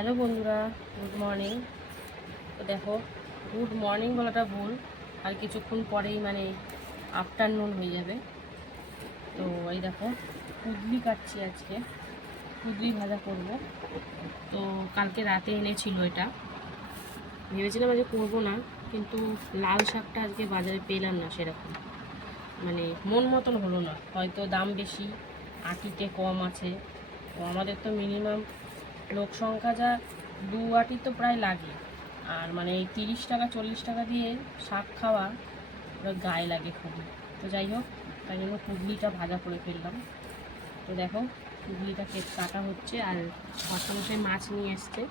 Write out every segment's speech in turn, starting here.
Hello বন্ধুরা good morning তো দেখো গুড মর্নিং বলাটা ভুল, আর কিছুক্ষণ পরেই মানে আফটারনুন হয়ে যাবে। তো এই দেখো কুদলি কাটছি আজকে কুদলি ভাজা করব। তো কালকে রাতে এনেছিল এটা। ভেবেছিলাম আজকে করব না, কিন্তু লাল শাকটা আজকে বাজারে পেলাম না সেরকম। মানে মন মতন হলো না, হয়তো দাম বেশি, আটিতে কম আছে। তো আমাদের তো মিনিমাম লোক সংখ্যা যা দু আটি তো প্রায় লাগে। আর মানে এই তিরিশ টাকা, চল্লিশ টাকা দিয়ে শাক খাওয়া ওটা গায়ে লাগে খুবই। তো যাই হোক তাই জন্য কুগলিটা ভাজা করে ফেললাম। তো দেখো কুগলিটা কেট কাটা হচ্ছে আর মশাই মাছ নিয়ে এসছে।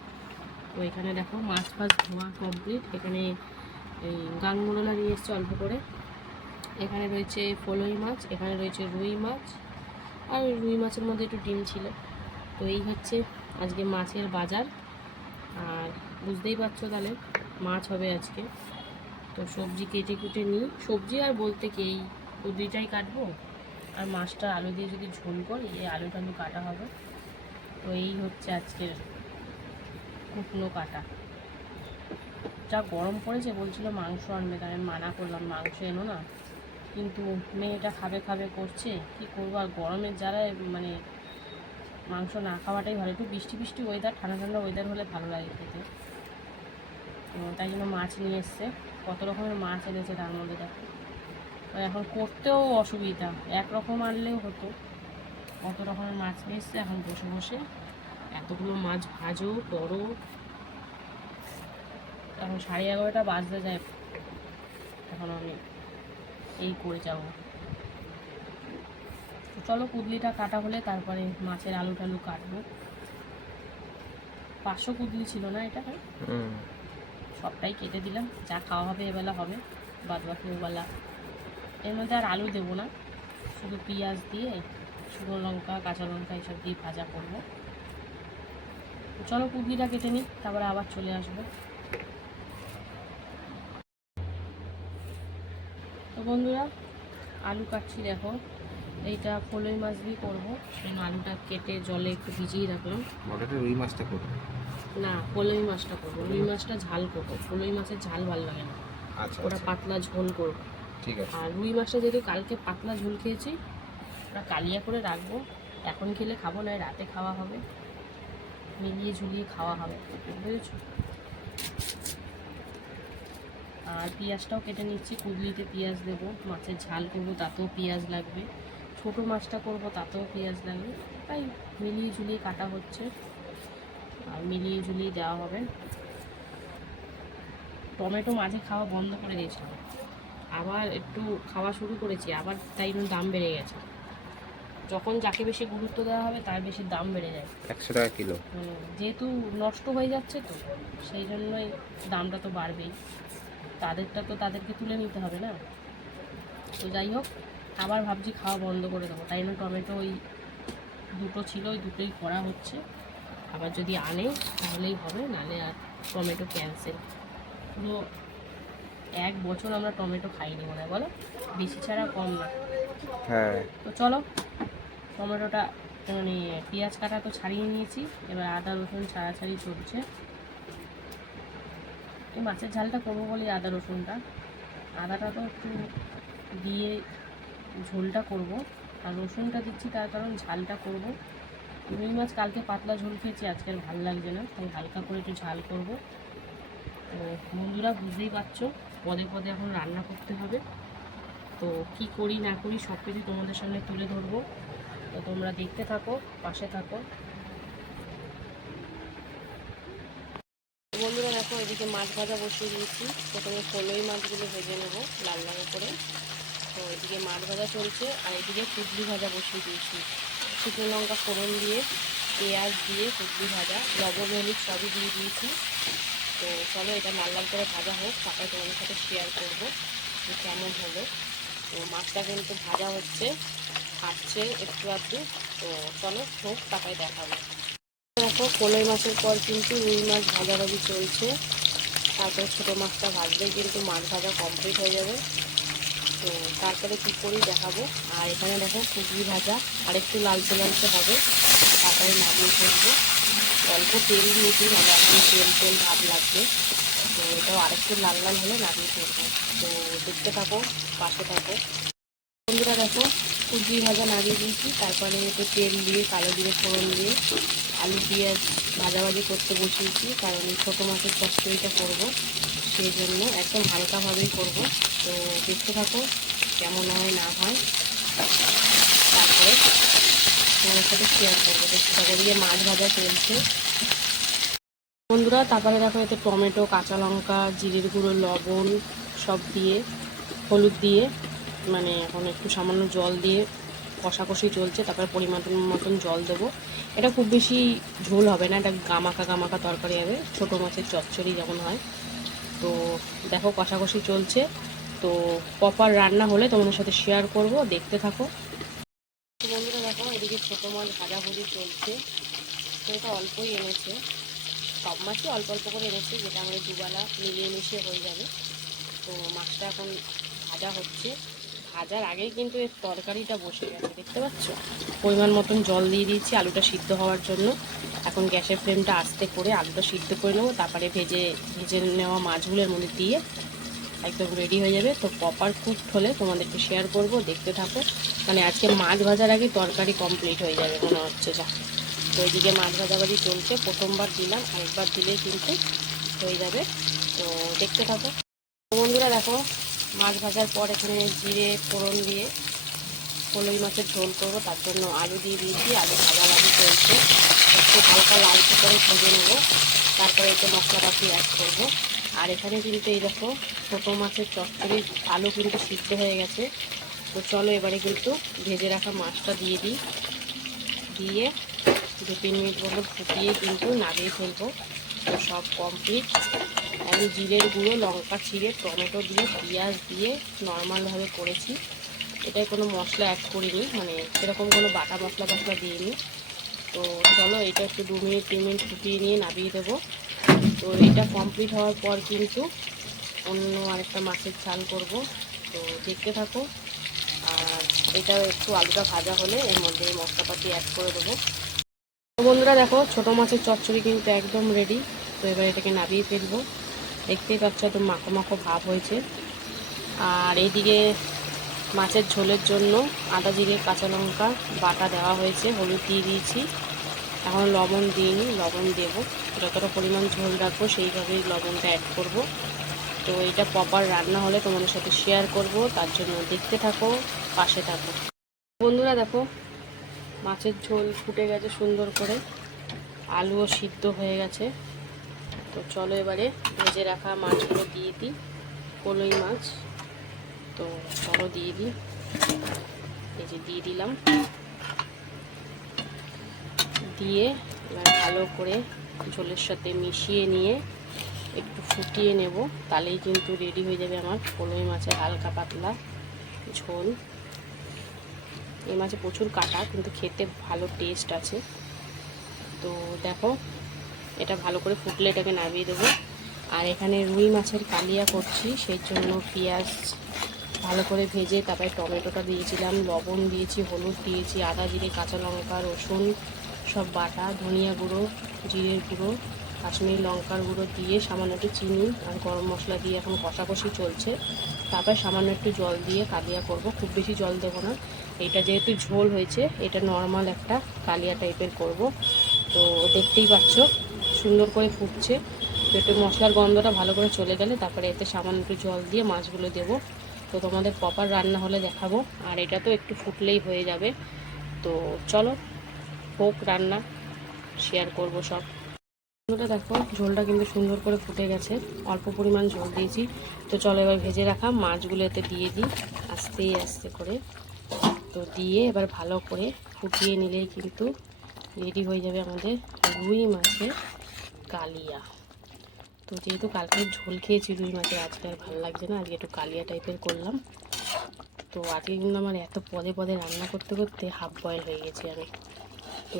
তো এখানে দেখো, মাছ ফাছ ধোয়া কমপ্লিট এখানে এই গাঙ্গুরলা নিয়ে এসছে অল্প করে। এখানে রয়েছে ফলই মাছ, এখানে রয়েছে রুই মাছ। আর রুই মাছের মধ্যে একটু ডিম ছিল। তো এই হচ্ছে আজকে মাছের বাজার। আর বুঝতেই পারছ তাহলে মাছ হবে আজকে। তো সবজি কেটে কুটে নিই। সবজি আর বলতে কি, এই কুদরিটাই কাটবো? আর মাছটা আলু দিয়ে যদি ঝোল করি, এই আলু টালু কাটা হবে। তো এই হচ্ছে আজকের কুকনো কাটা। যা গরম পড়েছে, বলছিল মাংস আনবে তাই আমি মানা করলাম, মাংস এনো না। কিন্তু মেয়েটা খাবে খাবে করছে, কি করব? আর গরমের জ্বালায় মানে মাংস না খাওয়াটাই ভালো। একটু বৃষ্টি বৃষ্টি ওয়েদার ঠান্ডা ঠান্ডা ওয়েদার হলে ভালো লাগে খেতে। তো তাই জন্য মাছ নিয়ে এসছে। কত রকমের মাছ এনেছে তার মধ্যে দেখো। এখন করতেও অসুবিধা। একরকম আনলেও হতো। কত রকমের মাছ নিয়ে এসছে এখন বসে বসে। এতগুলো মাছ ভাজো, করো। এখন সাড়ে এগারোটা বাজতে যায়। এখন আমি এই করে যাব। চলো কুদলিটা কাটা হলে তারপরে মাছের আলু টালু কাটবো। পাঁচশো কুদলি ছিল না এটা? সবটাই কেটে দিলাম। যা খাওয়া হবে এবেলা হবে বাদ বাকি ওবেলা। এর মধ্যে আর আলু দেবো না। শুধু পেঁয়াজ দিয়ে শুকনো লঙ্কা কাঁচা লঙ্কা এসব দিয়ে ভাজা করব। চলো কুদলিটা কেটে নিই তারপরে আবার চলে আসব। তো বন্ধুরা আলু কাটছি দেখো। এইটা ফলই মাছ দিয়ে করব। আলুটা কেটে জলে একটু ভিজিয়ে রাখলাম। ওটাতে রুই মাছটা করব? না ফলই মাছটা করব। রুই মাছটা ঝাল করব। ফলই মাছের ঝাল ভালো লাগে না। আচ্ছা ওটা আচ্ছা। পাতলা ঝোল করব। ঠিক আছে। আর রুই মাছটা যেহেতু কালকে পাতলা ঝোল খেয়েছি ওটা কালিয়া করে রাখব। এখন খেলে খাব না রাতে খাওয়া হবে। মিলিয়ে ঝুলিয়ে খাওয়া হবে। বুঝেছ? আর পেঁয়াজটাও কেটে নিচ্ছি। কুদলিতে পেঁয়াজ দেবো। মাছের ঝাল করব তাতেও পেঁয়াজ লাগবে। ছোটো মাছটা করব তাতেও পেঁয়াজ লাগবে। তাই মিলিয়ে ঝুলিয়ে কাটা হচ্ছে। আর মিলিয়ে ঝুলিয়ে দেওয়া হবে। টমেটো মাঝে খাওয়া বন্ধ করে দিয়েছিলাম। আবার একটু খাওয়া শুরু করেছি আবার তাই জন্য দাম বেড়ে গেছে। যখন যাকে বেশি গুরুত্ব দেওয়া হবে তার বেশি দাম বেড়ে যায়। একশো টাকা কিলো। যেহেতু নষ্ট হয়ে যাচ্ছে তো সেই জন্যই দামটা তো বাড়বেই। তাদেরটা তো তাদেরকে তুলে নিতে হবে না। তো যাই হোক আবার ভাবছি খাওয়া বন্ধ করে দেবো। তাই জন্য টমেটো ওই দুটো ছিল ওই দুটোই করা হচ্ছে। আবার যদি আনে তাহলেই হবে নাহলে আর টমেটো ক্যান্সেল পুরো এক বছর আমরা টমেটো খাইনি মনে হয় বলো? বেশি ছাড়া কম না। হ্যাঁ। তো চলো টমেটোটা মানে পেঁয়াজ কাটা তো ছাড়িয়ে নিয়েছি এবার আদা রসুন ছাড়াছাড়ি চলছে। এই মাছের ঝালটা করব বলে আদা রসুনটা। আদাটা তো একটু দিয়ে ঝোলটা করব আর রসুনটা দিচ্ছি, তার কারণ ঝালটা করব। রুই মাছ কালকে পাতলা ঝোল খেয়েছি, আজকে আর ভালো লাগছে না, তাই হালকা করে একটু ঝাল করব। তো বন্ধুরা, বুঝতেই পারছ, পদে পদে এখন রান্না করতে হবে। তো কি করি না করি সব কিছু তোমাদের সামনে তুলে ধরবো। তো তোমরা দেখতে থাকো, পাশে থাকো। বন্ধুরা দেখো, এদিকে মাছ ভাজা বসিয়ে দিয়েছি। প্রথমে ফলই মাছগুলো ভেজে নেব লাল লাল করে। এদিকে মাছ ভাজা চলছে আর এদিকে কুদলি ভাজা বসিয়ে দিয়েছি। শুকনো লঙ্কা ফোড়ন দিয়ে, পেঁয়াজ দিয়ে কুদলি ভাজা, লবণ, হলুদ সবই দিয়ে দিয়েছি। তো চলো এটা লাল করে ভাজা হোক, তারপরে তোমাদের সাথে শেয়ার করব যে কেমন হলো। তো মাছটা কিন্তু ভাজা হচ্ছে খাচ্ছে একটু আধটু। তো চলো হোক, তারপরে দেখাবো দেখো, কলই মাছের পর কিন্তু রুই মাছ ভাজাভাজি চলছে। তারপরে ছোটো মাছটা ভাজলেই কিন্তু মাছ ভাজা কমপ্লিট হয়ে যাবে। তো তারপরে কী করি দেখাবো। আর এখানে দেখো কুচি ভাজা আর একটু লালচে লালচে হবে। তারপরে নামিয়ে ফেলব। অল্প তেল দিয়েছি মানে একদম তেল তেল ভাব লাগবে। তো এটাও আরেকটু লাল লাল হলে নামিয়ে ফেলব। তো দেখতে থাকো পাশে থাকো। বন্ধুরা দেখো, কুচি ভাজা নামিয়ে দিয়েছি। তারপরে একটু তেল দিয়ে, কালো দিয়ে ফোড়ন দিয়ে, আলু পেঁয়াজ ভাজাভাজি করতে বসিয়েছি। কারণ ছোটো মাছের চচ্চড়িটা করব। সেই জন্য একদম হালকাভাবেই করব। তো দেখতে থাকো কেমন হয়, না হয়। তারপরে তোমার সাথে শেয়ার করব। দেখতে থাকো দিয়ে মাছ ভাজা চলছে। বন্ধুরা, তারপরে দেখো এতে টমেটো, কাঁচা লঙ্কা, জিরের গুঁড়ো, লবণ সব দিয়ে, হলুদ দিয়ে মানে এখন একটু সামান্য জল দিয়ে কষাকষি চলছে। তারপরে পরিমাণ মতন জল দেবো। এটা খুব বেশি ঝোল হবে না, এটা গামাকা গামাকা তরকারি হবে। ছোটো মাছের চচ্চড়ি যেমন হয়। তো দেখো কষাকষি চলছে। তো প্রপার রান্না হলে তোমাদের সাথে শেয়ার করব, দেখতে থাকো। বন্ধুরা দেখো, এদিকে ছোটো মাছ ভাজাভুজি চলছে। সেটা অল্পই এনেছে। সব মাছই অল্প অল্প করে এনেছে, যেটা আমাদের দুবেলা মিলিয়ে মিশিয়ে হয়ে যাবে। তো মাছটা এখন ভাজা হচ্ছে। ভাজার আগেই কিন্তু এর তরকারিটা বসে গেছে, দেখতে পাচ্ছ? পরিমাণ মতন জল দিয়ে দিয়েছি, আলুটা সিদ্ধ হওয়ার জন্য। এখন গ্যাসের ফ্লেমটা আস্তে করে আলুটা সিদ্ধ করে নেব, তারপরে ভেজে ভেজে নেওয়া মাছগুলোর মধ্যে দিয়ে একদম রেডি হয়ে যাবে। তো প্রপার কুক হলে তোমাদেরকে শেয়ার করব, দেখতে থাকো। মানে আজকে মাছ ভাজার আগে তরকারি কমপ্লিট হয়ে যাবে, মনে হচ্ছে যা। তো ওইদিকে মাছ ভাজাভাজি চলছে, প্রথমবার দিলাম, আরেকবার দিলেই কিন্তু হয়ে যাবে। তো দেখতে থাকো। বন্ধুরা, দেখো মাছ ভাজার পর এখানে জিরে, ফোড়ন দিয়ে কলই মাছের ঝোল করব, তার জন্য আলু দিয়ে দিয়েছি, আলু ভাজা ভাজি চলছে। একটু হালকা লালচে করে ভেজে নেব, তারপরে এতে মশলাপাতি অ্যাড করব। আর এখানে কিন্তু এই দেখো, ছোটো মাছের চচ্চড়ি, আলু কিন্তু সিদ্ধ হয়ে গেছে। তো চলো এবারে কিন্তু ভেজে রাখা মাছটা দিয়ে দিই। দিয়ে দু তিন মিনিট মতো ফুটিয়ে কিন্তু নামিয়ে ফেলব। তো সব কমপ্লিট আমি জিরের গুঁড়ো, লঙ্কা ছিঁড়ে, টমেটো দিয়ে, পেঁয়াজ দিয়ে নর্মালভাবে করেছি। এটায় কোনো মশলা অ্যাড করিনি মানে সেরকম কোনো বাটা মশলা টশলা দিইনি। তো চলো এটা একটু দু মিনিট, তিন মিনিট ফুটিয়ে নিয়ে নামিয়ে দেবো। তো এটা কমপ্লিট হওয়ার পর কিন্তু অন্য আরেকটা মাছের ঝাল করব। তো দেখতে থাকো। আর এটা একটু আলুটা ভাজা হলে এর মধ্যে মশলাপাতি অ্যাড করে দেবো। বন্ধুরা দেখো, ছোটো মাছের চচ্চড়ি কিন্তু একদম রেডি তো এবার এটাকে নামিয়ে ফেলব। দেখতেই পাচ্ছ তো মাখো মাখো ভাব হয়েছে। আর এইদিকে মাছের ঝোলের জন্য আদা জিরে, কাঁচা লঙ্কা, বাটা দেওয়া হয়েছে, হলুদ দিয়ে দিয়েছি। এখন লবণ দিইনি লবণ দেবো। যতটা পরিমাণ ঝোল রাখব সেইভাবেই লবণটা অ্যাড করব। তো এটা প্রপার রান্না হলে তোমাদের সাথে শেয়ার করব, তার জন্য দেখতে থাকো, পাশে থাকো। বন্ধুরা দেখো, মাছের ঝোল ফুটে গেছে সুন্দর করে। আলুও সিদ্ধ হয়ে গেছে। তো চলো এবারে ভেজে রাখা মাছগুলো দিয়ে দিই, কলই মাছ। তো চলো দিয়ে দিই। এই যে দিয়ে দিলাম। দিয়ে এবার ভালো করে ঝোলের সাথে মিশিয়ে নিয়ে একটু ফুটিয়ে নেব, তাহলেই কিন্তু রেডি হয়ে যাবে আমার কলই মাছের হালকা পাতলা ঝোল। এই মাছে প্রচুর কাটা, কিন্তু খেতে ভালো টেস্ট আছে। তো দেখো এটা ভালো করে ফুটলে এটাকে নামিয়ে দেবো। আর এখানে রুই মাছের কালিয়া করছি, সেই জন্য পেঁয়াজ ভালো করে ভেজে তারপরে টমেটোটা দিয়েছিলাম, লবণ দিয়েছি, হলুদ দিয়েছি, আদা জিরে, কাঁচা লঙ্কা, রসুন, সব বাটা, ধনিয়া গুঁড়ো, জিরের গুঁড়ো, কাশ্মীরি লঙ্কার গুঁড়ো দিয়ে সামান্য একটু চিনি আর গরম মশলা দিয়ে এখন কষাকষি চলছে। তারপরে সামান্য একটু জল দিয়ে কালিয়া করব, খুব বেশি জল দেবো না। এটা যেহেতু ঝোল হয়েছে, এটা নর্মাল একটা কালিয়া টাইপের করব। তো দেখতেই পাচ্ছ। সুন্দর করে ফুটছে। তো একটু মশলার গন্ধটা ভালো করে চলে গেলে তারপরে এতে সামান্য একটু জল দিয়ে মাছগুলো দেবো। তো তোমাদের প্রপার রান্না হলে দেখাবো। আর এটা তো একটু ফুটলেই হয়ে যাবে। তো চলো, হোক রান্না শেয়ার করব সব। বন্ধুরা দেখো, ঝোলটা কিন্তু সুন্দর করে ফুটে গেছে। অল্প পরিমাণ ঝোল দিয়েছি। তো চলো এবার ভেজে রাখা মাছগুলো এতে দিয়ে দিই, আস্তে আস্তে করে। তো দিয়ে এবার ভালো করে ফুটিয়ে নিলেই কিন্তু রেডি হয়ে যাবে আমাদের রুই মাছের কালিয়া। তো যেহেতু কালকে ঝোল খেয়েছি রুই মাছের, আজকে আর ভালো লাগছে না, আজকে একটু কালিয়া টাইপের করলাম। তো আজকে কিন্তু আমার এত পদে পদে রান্না করতে করতে হাফ বয়েল হয়ে গেছি আমি। তো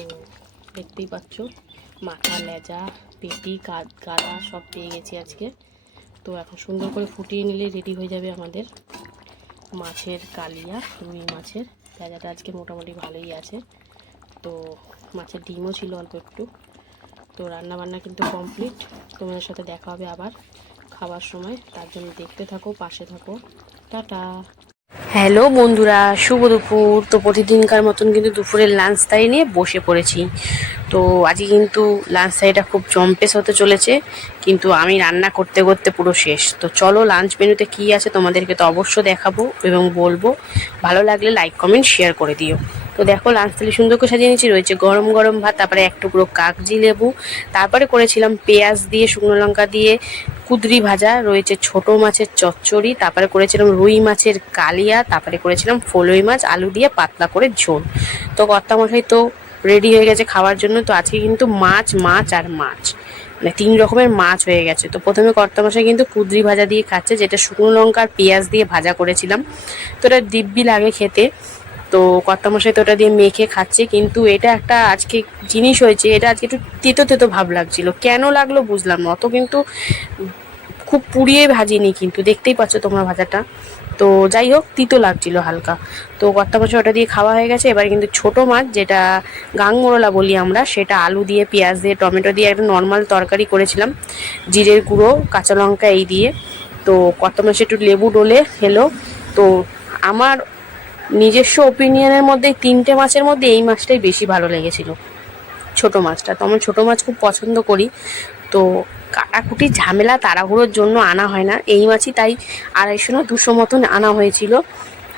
দেখতেই পাচ্ছ মাথা লেজা, পেটি গাদা সব পেয়ে গেছি আজকে। তো এখন সুন্দর করে ফুটিয়ে নিলে রেডি হয়ে যাবে আমাদের মাছের কালিয়া, রুই মাছের। লেজাটা আজকে মোটামুটি ভালোই আছে। তো মাছের ডিমও ছিল অল্প একটু। তো রান্না বান্না কিন্তু কমপ্লিট। তোমাদের সাথে দেখা হবে আবার খাবার সময়। তার জন্য দেখতে থাকো, পাশে থাকো। টাটা। হ্যালো বন্ধুরা, শুভ দুপুর। তো প্রতিদিনকার মতন কিন্তু দুপুরের লাঞ্চ তাই নিয়ে বসে পড়েছি। তো আজকে কিন্তু লাঞ্চ তাইটা খুব জম্পেস হতে চলেছে। কিন্তু আমি রান্না করতে করতে পুরো শেষ। তো চলো লাঞ্চ মেনুতে কী আছে তোমাদেরকে তো অবশ্য দেখাবো এবং বলব। ভালো লাগলে লাইক কমেন্ট শেয়ার করে দিও। তো দেখো লাঞ্চ থালি সুন্দর করে সাজিয়ে নিয়েছি। রয়েছে গরম গরম ভাত, তারপরে এক টুকরো কাগজি লেবু, তারপরে করেছিলাম পেঁয়াজ দিয়ে, শুকনো লঙ্কা দিয়ে কুদরি ভাজা, রয়েছে ছোট মাছের চচ্চড়ি, তারপরে করেছিলাম রুই মাছের কালিয়া, তারপরে করেছিলাম ফলই মাছ, আলু দিয়ে পাতলা করে ঝোল। তো কর্তামশাই তো রেডি হয়ে গেছে খাওয়ার জন্য, তো আজকে কিন্তু মাছ মাছ আর মাছ। মানে তিন রকমের মাছ হয়ে গেছে। তো প্রথমে কর্তামশাই কিন্তু কুদরি ভাজা দিয়ে খাচ্ছে, যেটা শুকনো লঙ্কা আর পেঁয়াজ দিয়ে ভাজা করেছিলাম। তো এটা দিব্যি লাগে খেতে। তো কর্তামশাই তো ওটা দিয়ে মেখে খাচ্ছে, কিন্তু এটা একটা আজকে জিনিস হয়েছে, এটা আজকে একটু তেতো তেতো ভাব লাগছিল। কেন লাগল বুঝলাম না, অত কিন্তু খুব পুড়িয়ে ভাজিনি কিন্তু, দেখতেই পাচ্ছ তোমরা ভাজাটা। তো যাই হোক, তিতো লাগছিল হালকা। তো কর্তামশাই ওটা দিয়ে খাওয়া হয়ে গেছে, এবার কিন্তু ছোট মাছ যেটা গাংমোরলা বলি আমরা, সেটা আলু দিয়ে, পেঁয়াজ দিয়ে, টমেটো দিয়ে একটা নর্মাল তরকারি করেছিলাম। জিরের গুঁড়ো, কাঁচা লঙ্কা এই দিয়ে। তো কর্তামশাই একটু লেবু ডোলে খেলো। তো আমার নিজস্ব ওপিনিয়নের মধ্যে, তিনটে মাছের মধ্যে এই মাছটাই বেশি ভালো লেগেছিল। ছোট মাছটা, তো আমি ছোটো মাছ খুব পছন্দ করি। তো কাটাকুটি ঝামেলা তাড়াহুড়োর জন্য আনা হয় না। এই মাছই তাই আড়াইশো না দুশো মতন আনা হয়েছিল।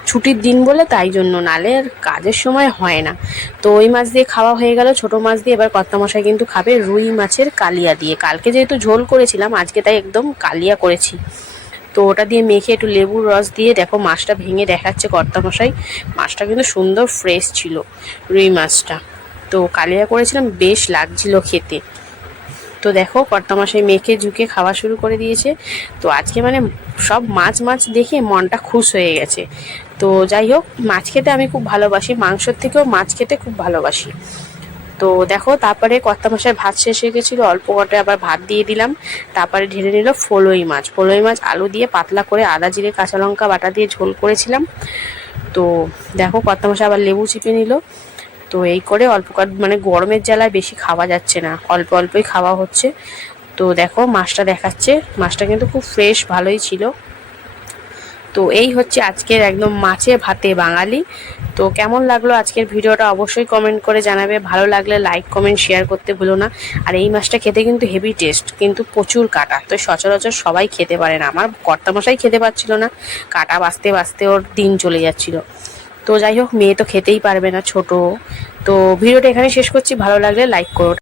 ছুটির দিন বলে তাই জন্য নালে আর কাজের সময় হয় না। তো ওই মাছ দিয়ে খাওয়া হয়ে গেল। ছোট মাছ দিয়ে এবার কর্তামশাই কিন্তু খাবে রুই মাছের কালিয়া দিয়ে। কালকে যেহেতু ঝোল করেছিলাম, আজকে তাই একদম কালিয়া করেছি। তো ওটা দিয়ে মেখে একটু লেবুর রস দিয়ে দেখো মাছটা ভেঙে দেখাচ্ছে কর্তামশাই। মাছটা কিন্তু সুন্দর ফ্রেশ ছিল রুই মাছটা। তো কালিয়া করেছিলাম, বেশ লাগছিল খেতে। তো দেখো কর্তামশাই মেখে ঝুঁকে খাওয়া শুরু করে দিয়েছে। তো আজকে মানে সব মাছ মাছ দেখে মনটা খুশ হয়ে গেছে। তো যাই হোক, মাছ খেতে আমি খুব ভালোবাসি, মাংসর থেকেও মাছ খেতে খুব ভালোবাসি। তো দেখো, তারপরে কর্তামশাই ভাত শেষ হয়ে গেছিল, অল্প কটে আবার ভাত দিয়ে দিলাম। তারপরে ঢেলে নিল ফলই মাছ। ফলই মাছ আলু দিয়ে পাতলা করে আদা, জিরে, কাঁচা লঙ্কা বাটা দিয়ে ঝোল করেছিলাম। তো দেখো, কর্তামশাই আবার লেবু চিপে নিল। তো এই করে অল্প মানে গরমের জ্বালায় বেশি খাওয়া যাচ্ছে না। অল্প অল্পই খাওয়া হচ্ছে। তো দেখো, মাছটা দেখাচ্ছে। মাছটা কিন্তু খুব ফ্রেশ ভালোই ছিল। তো এই হচ্ছে আজকের একদম মাছে ভাতে বাঙালি। তো কেমন লাগল আজকের ভিডিওটা অবশ্যই কমেন্ট করে জানাবে। ভালো লাগলে লাইক কমেন্ট শেয়ার করতে ভুলো না। আর এই মাছটা খেতে কিন্তু হেভি টেস্ট কিন্তু প্রচুর কাটা। তো সচরাচর সবাই খেতে পারে না। আমার কর্তামশাই খেতে পারছিল না। কাটা বাঁচতে বাঁচতে ওর দিন চলে যাচ্ছিল। তো যাই হোক, মেয়ে তো খেতেই পারবে না, ছোট। তো ভিডিওটা এখানে শেষ করছি। ভালো লাগলে লাইক করো।